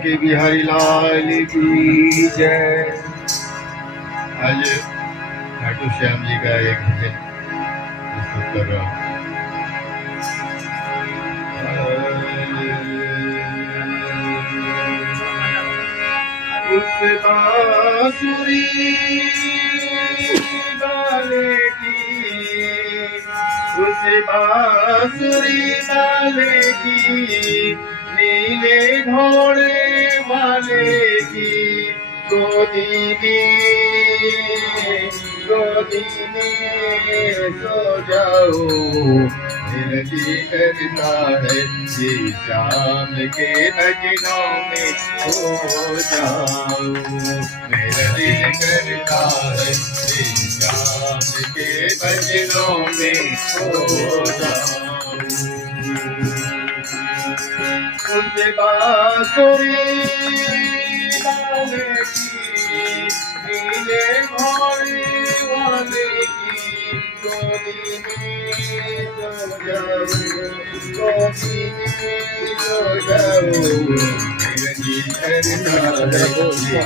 के बिहारी लाल की जय। आज खाटू श्याम जी का एक भजन प्रस्तुत कर रहा हूँ। उस बांसुरी वाले की, उस बांसुरी वाले की, नीले घोड़े वाले की गोदी में सो जाओ। मेरा जी करता है कि शाम के भजनों में सो जाओ। मेरा दिल करता है कि शाम के भजनों में सो जाओ। उस बांसुरी वाले की, नीले घोड़े वाले की गोदी में सो जाओ, गोदी में सो जाओ। मेरा जी करता है दुनिया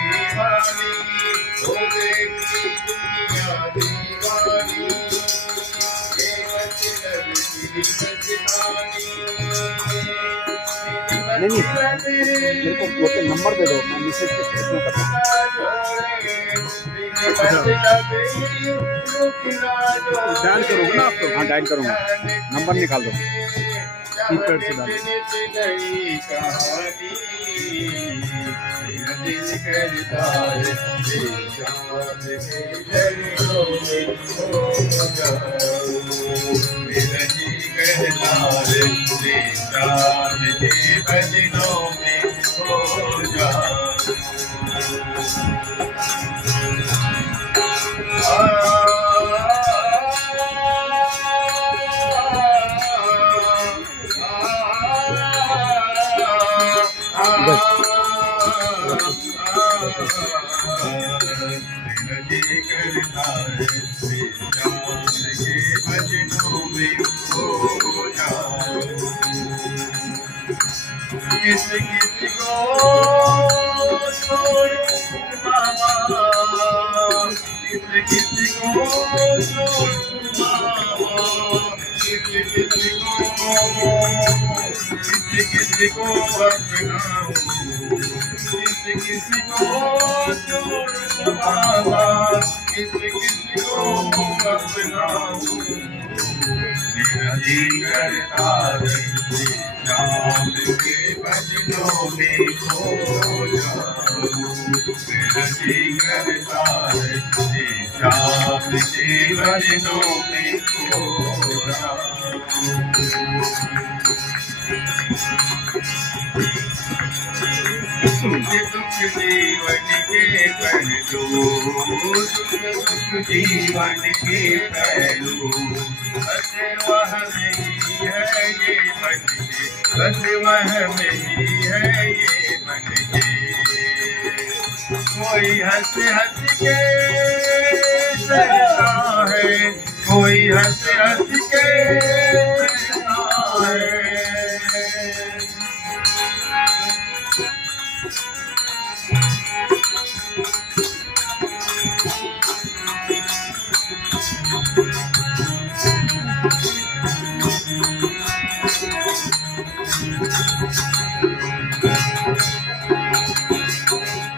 दीवानी, ओ देखी दुनिया दीवानी। नहीं मेरे को वो नंबर दे दो, मैं मैसेज इसमें करता हूँ। डायल करोगे ना आप तो? हाँ डायल करूँगा, नंबर निकाल दो कीपैड से डाल। भजनों में हो जाओ। किसी किसी को छोड़ूं मामा, किसी किसी को छोड़ूं मामा, किसी किसी को अपनाऊं, किसी किसी को छोड़ूं मामा, किसी किसी को अपनाऊं। मेरा जी करता है शाम के भजनों में खो जाऊं। मेरा जी करता है शाम के भजनों में खो जाऊं। दुख जीवन के पहलू, दुख जीवन के पहलू, बस वह नहीं है ये मन के, बस वह नहीं है ये मन के। कोई हंस हंस के सहता है, कोई हंस हंस के सहता है।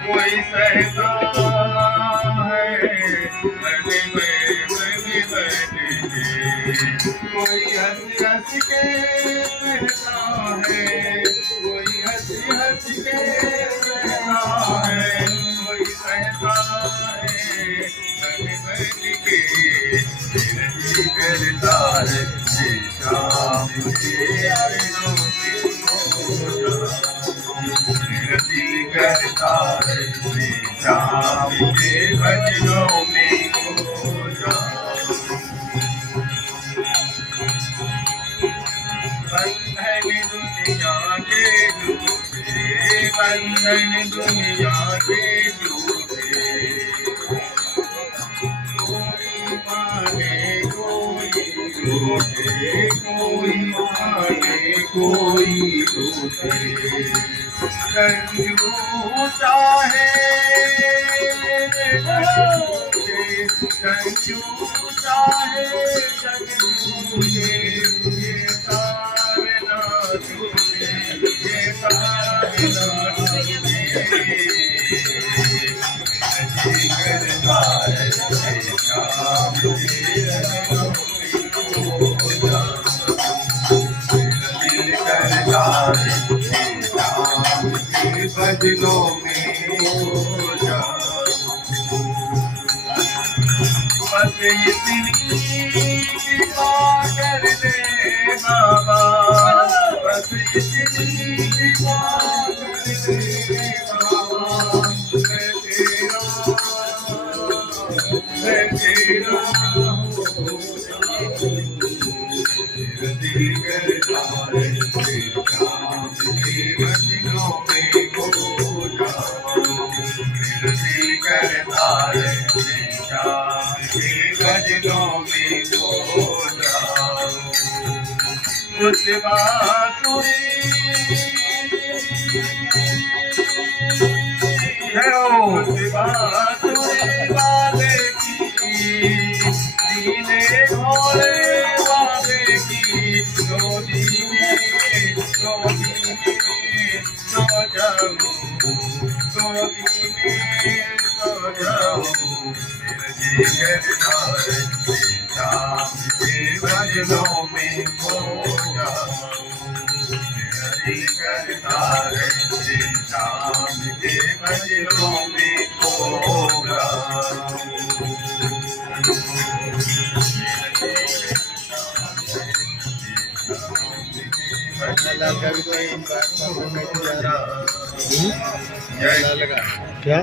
कोई सहता है मन में बैठ के, कोई हंस हंस के सहता है, कोई हंस हंस के सहता है, कोई सहता है मन बैठ के। मेरा जी करता है शाम के भजनों में खो जाऊं। मेरा जी करता है शाम के भजनों में खो जाऊं। बंधन दुनिया बंधन दुनिया के झूठे, कोई माने कोई रूठे, कोई माने कोई रूठे। कंजूसा है कंजूसा है कंजूसे, ये तारे ना टूटे, ये तारे ना टूटे। करता है श्याम दिल करता है श्याम के भजनों में हो जा। बस इतनी कृपा कर दे बाबा, बस इतनी कृपा कर दे बाबा। मैं तेरा हो दिल करता है श्याम के भजनों में हो जाऊं। दिल करता है श्याम के भजनों में हो जाऊं। उस बांसुरी उस बांसुरी वाले की, दीने भोले वाले की, गोदी में सो जाऊं, गोदी में सो जाऊं। दिल करता है श्याम के भजनों में हो जाऊं। दिल करता है श्याम के भजनों में हो जाऊं। क्या